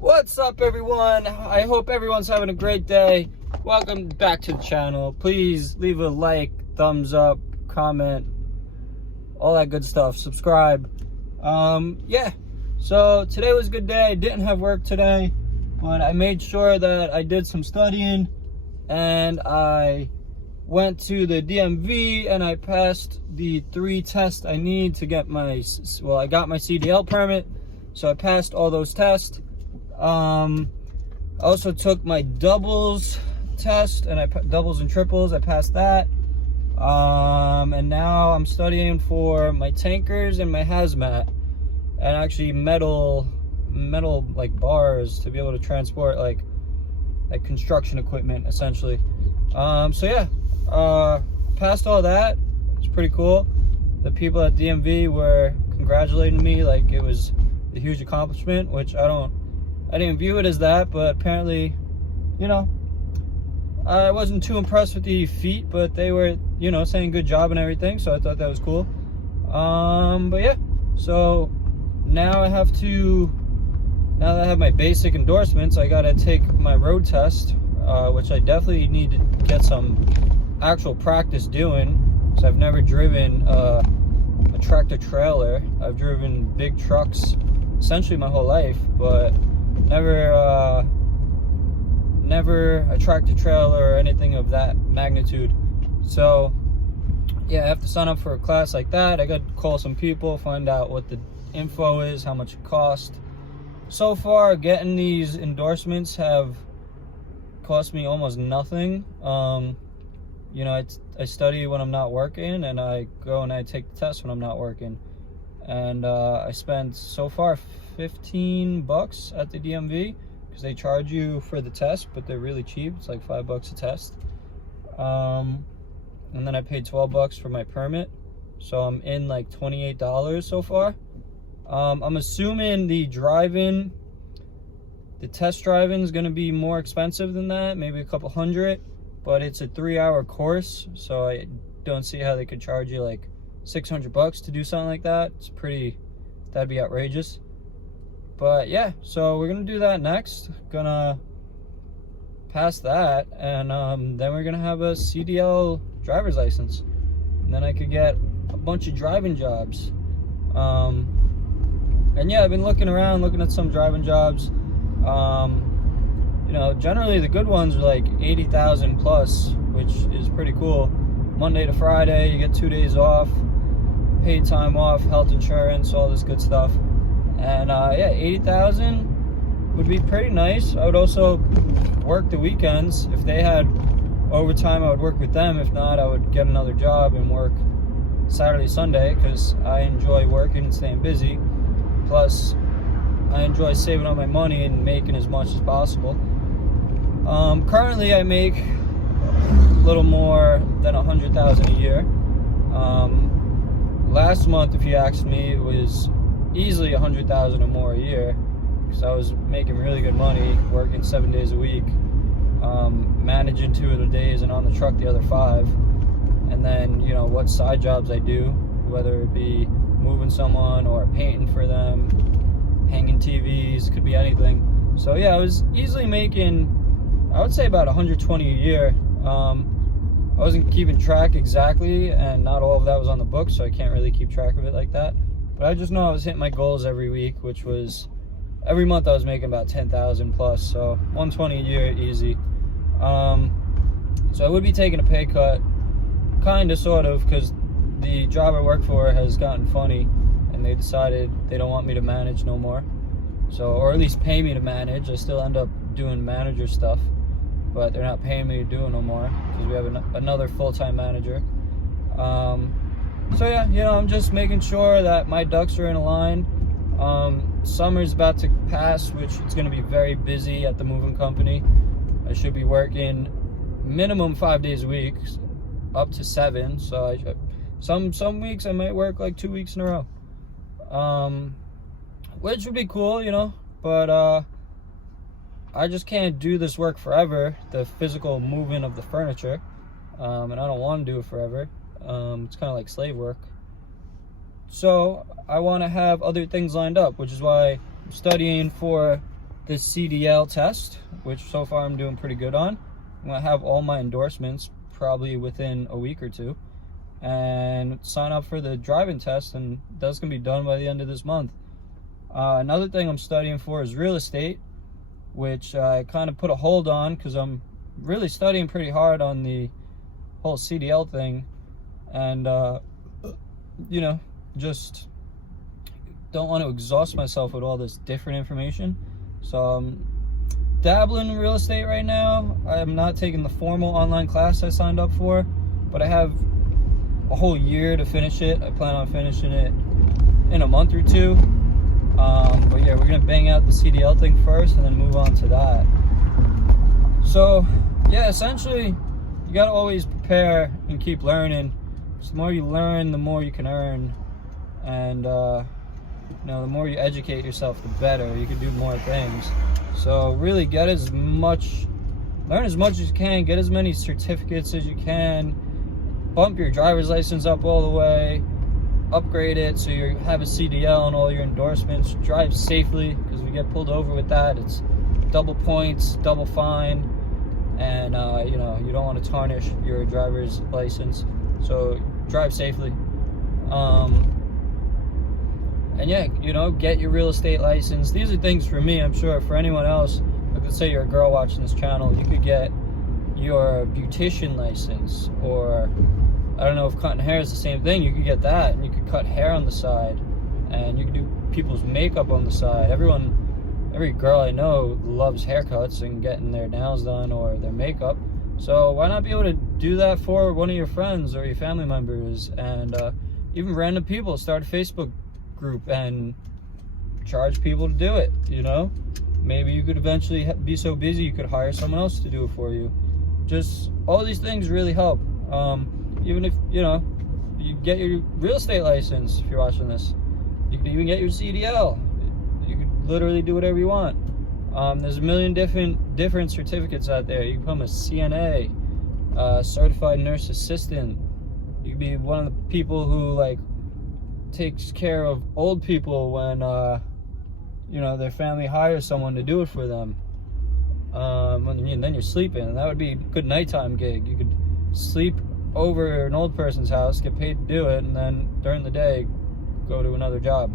What's up, everyone? I hope everyone's having a great day. Welcome back to the channel. Please leave a like, thumbs up, comment, all that good stuff. Subscribe. Yeah, so today was a good day. I didn't have work today, but I made sure that I did some studying, and I went to the DMV and I passed the 3 tests I need to get my, I got my CDL permit, so I passed all those tests. I also took my doubles test, and doubles and triples, I passed that. And now I'm studying for my tankers and my hazmat, and actually metal like bars to be able to transport like construction equipment essentially. So yeah, passed all that. It's pretty cool. The people at DMV were congratulating me like it was a huge accomplishment, which I didn't view it as that, but apparently, you know, I wasn't too impressed with the feat, but they were, you know, saying good job and everything, so I thought that was cool. But yeah, so now now that I have my basic endorsements, I gotta take my road test, which I definitely need to get some actual practice doing, because I've never driven a tractor trailer. I've driven big trucks essentially my whole life, but never a tractor trailer or anything of that magnitude. So yeah, I have to sign up for a class like that. I got to call some people, find out what the info is, how much it costs. So far, getting these endorsements have cost me almost nothing. You know, I study when I'm not working, and I go and I take the test when I'm not working. And I spent so far $15 at the DMV, because they charge you for the test, but they're really cheap. It's like $5 a test. And then I paid $12 for my permit, so I'm in like $28 so far. I'm assuming the test driving is going to be more expensive than that, maybe a couple hundred, but it's a 3-hour course, so I don't see how they could charge you like $600 to do something like that. That'd be outrageous. But yeah, so we're gonna do that next. Gonna pass that, and then we're gonna have a CDL driver's license, and then I could get a bunch of driving jobs. And yeah, I've been looking around, looking at some driving jobs. You know, generally the good ones are like 80,000 plus, which is pretty cool. Monday to Friday, you get 2 days off, paid time off, health insurance, all this good stuff. And yeah, 80,000 would be pretty nice. I would also work the weekends. If they had overtime, I would work with them. If not, I would get another job and work Saturday, Sunday, because I enjoy working and staying busy. Plus, I enjoy saving up my money and making as much as possible. Currently, I make a little more than 100,000 a year. Last month, if you asked me, it was easily 100,000 or more a year, because I was making really good money, working 7 days a week, managing 2 of the days and on the truck the other 5. And then, you know, what side jobs I do, whether it be moving someone or painting for them, hanging TVs, could be anything. So yeah, I was easily making, I would say, about 120 a year. I wasn't keeping track exactly, and not all of that was on the book, so I can't really keep track of it like that. But I just know I was hitting my goals every week, which was every month I was making about 10,000 plus, so 120 a year easy. So I would be taking a pay cut, kind of, sort of, because the job I work for has gotten funny, and they decided they don't want me to manage no more. So, or at least pay me to manage. I still end up doing manager stuff, but they're not paying me to do it no more, because we have another full-time manager. So yeah, you know, I'm just making sure that my ducks are in a line. Summer's about to pass, which it's going to be very busy at the moving company. I should be working minimum 5 days a week, up to 7. So some weeks I might work like 2 weeks in a row, which would be cool, you know. But I just can't do this work forever, the physical movement of the furniture, and I don't want to do it forever. It's kind of like slave work. So I want to have other things lined up, which is why I'm studying for this CDL test, which so far I'm doing pretty good on. I'm gonna have all my endorsements probably within a week or two, and sign up for the driving test, and that's gonna be done by the end of this month. Another thing I'm studying for is real estate, which I kind of put a hold on because I'm really studying pretty hard on the whole CDL thing, and you know, just don't want to exhaust myself with all this different information. So I'm dabbling in real estate right now. I am not taking the formal online class I signed up for, but I have a whole year to finish it. I plan on finishing it in a month or two. But yeah, we're gonna bang out the CDL thing first and then move on to that. So yeah, essentially you gotta always prepare and keep learning. So the more you learn, the more you can earn, and you know, the more you educate yourself, the better. You can do more things. So really learn as much as you can, get as many certificates as you can, bump your driver's license up all the way, upgrade it so you have a CDL and all your endorsements. Drive safely, because if you get pulled over with that, it's double points, double fine, and you know, you don't want to tarnish your driver's license. So drive safely. And yeah, you know, get your real estate license. These are things for me. I'm sure for anyone else, like let's say you're a girl watching this channel, you could get your beautician license, or I don't know if cutting hair is the same thing. You could get that, and you could cut hair on the side, and you could do people's makeup on the side. Every girl I know loves haircuts and getting their nails done or their makeup. So why not be able to do that for one of your friends or your family members, and even random people? Start a Facebook group and charge people to do it, you know? Maybe you could eventually be so busy you could hire someone else to do it for you. Just all these things really help. Even if, you know, you get your real estate license, if you're watching this, you could even get your CDL. You could literally do whatever you want. There's a million different certificates out there. You can become a CNA, certified nurse assistant. You could be one of the people who like takes care of old people when you know, their family hires someone to do it for them. And then you're sleeping, and that would be a good nighttime gig. You could sleep over an old person's house, get paid to do it, and then during the day go to another job.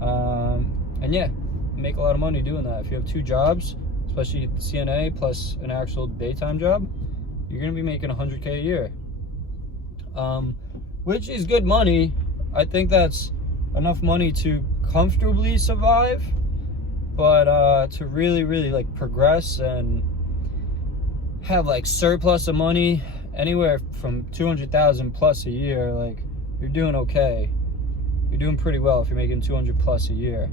And yeah, make a lot of money doing that. If you have two jobs, especially CNA plus an actual daytime job, you're gonna be making 100K a year, which is good money. I think that's enough money to comfortably survive, but to really like progress and have like surplus of money, anywhere from 200,000 plus a year, like you're doing okay. You're doing pretty well if you're making 200 plus a year.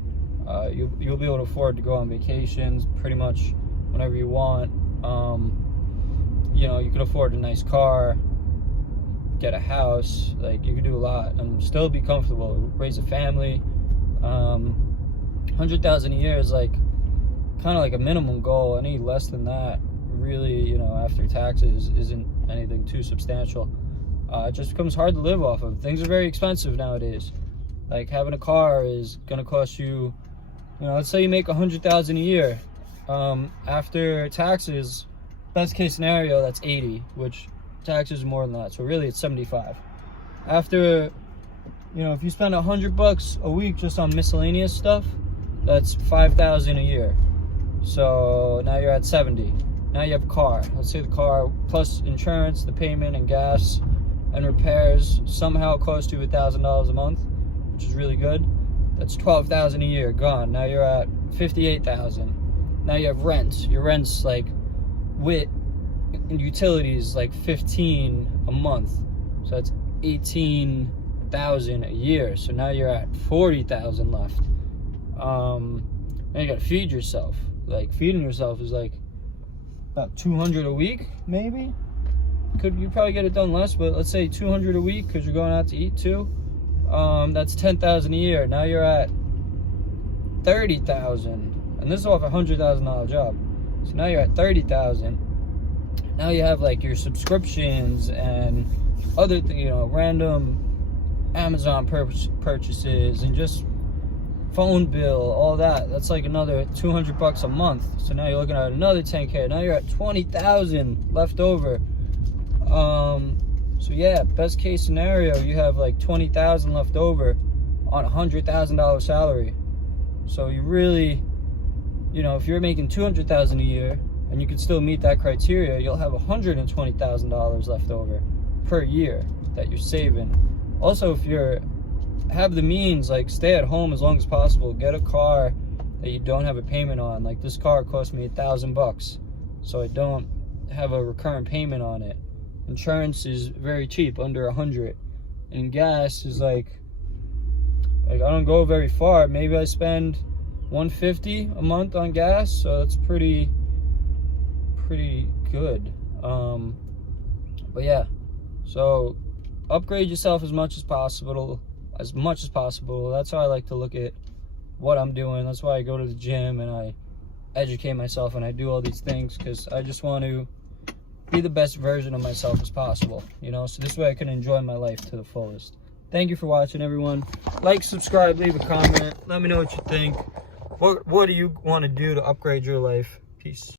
You'll be able to afford to go on vacations pretty much whenever you want. You know, you can afford a nice car, get a house, like you can do a lot and still be comfortable, raise a family. 100,000 a year is like kind of like a minimum goal. Any less than that, really, you know, after taxes, isn't anything too substantial. It just becomes hard to live off of. Things are very expensive nowadays. Like having a car is gonna cost you, you know, let's say you make 100,000 a year. After taxes, best case scenario, that's 80, which taxes are more than that. So really it's 75. After, you know, if you spend $100 a week just on miscellaneous stuff, that's 5,000 a year. So now you're at 70. Now you have a car. Let's say the car plus insurance, the payment and gas and repairs somehow cost you $1,000 a month, which is really good. That's 12,000 a year gone. Now you're at 58,000. Now you have rent. Your rent's like with utilities like 15 a month. So that's 18,000 a year. So now you're at 40,000 left. Now you gotta feed yourself. Like feeding yourself is like about 200 a week, maybe. You probably get it done less, but let's say 200 a week because you're going out to eat too. That's 10,000 a year. Now you're at 30,000, and this is off a $100,000 job. So now you're at 30,000. Now you have like your subscriptions and other, you know, random Amazon purchases and just phone bill, all that. That's like another 200 bucks a month. So now you're looking at another 10K. Now you're at 20,000 left over. So yeah, best case scenario, you have like 20,000 left over on a $100,000 salary. So you really, you know, if you're making 200,000 a year and you can still meet that criteria, you'll have $120,000 left over per year that you're saving. Also, if you're have the means, like, stay at home as long as possible. Get a car that you don't have a payment on. Like, this car cost me $1,000, so I don't have a recurrent payment on it. Insurance is very cheap, under $100, and gas is like I don't go very far. Maybe I spend $150 a month on gas, so that's pretty good. But yeah, so upgrade yourself as much as possible. That's how I like to look at what I'm doing. That's why I go to the gym and I educate myself and I do all these things, because I just want to be the best version of myself as possible, you know, so this way I can enjoy my life to the fullest. Thank you for watching, everyone. Like, subscribe, leave a comment, let me know what you think. What do you want to do to upgrade your life? Peace.